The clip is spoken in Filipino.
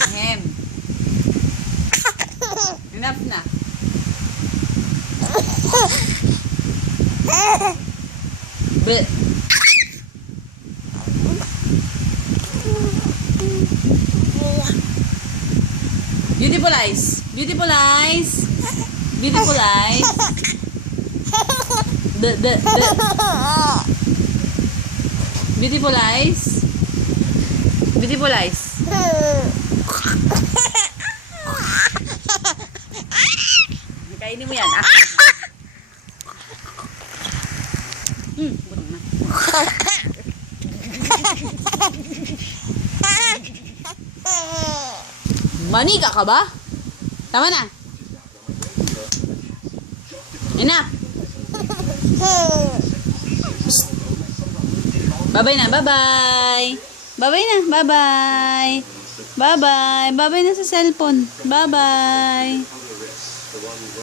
Ahem. Enough na. But, beautiful eyes. Beautiful eyes. Beautiful eyes. The, the, the. Beautiful eyes. Beautiful eyes. Kainin mo yan. Ah. Hmm, butong na. Manika ka ba? Tama na. Enough. Bye-bye na. Bye-bye. Bye-bye na. Bye-bye. Bye-bye. Bye-bye na sa cellphone. Bye-bye.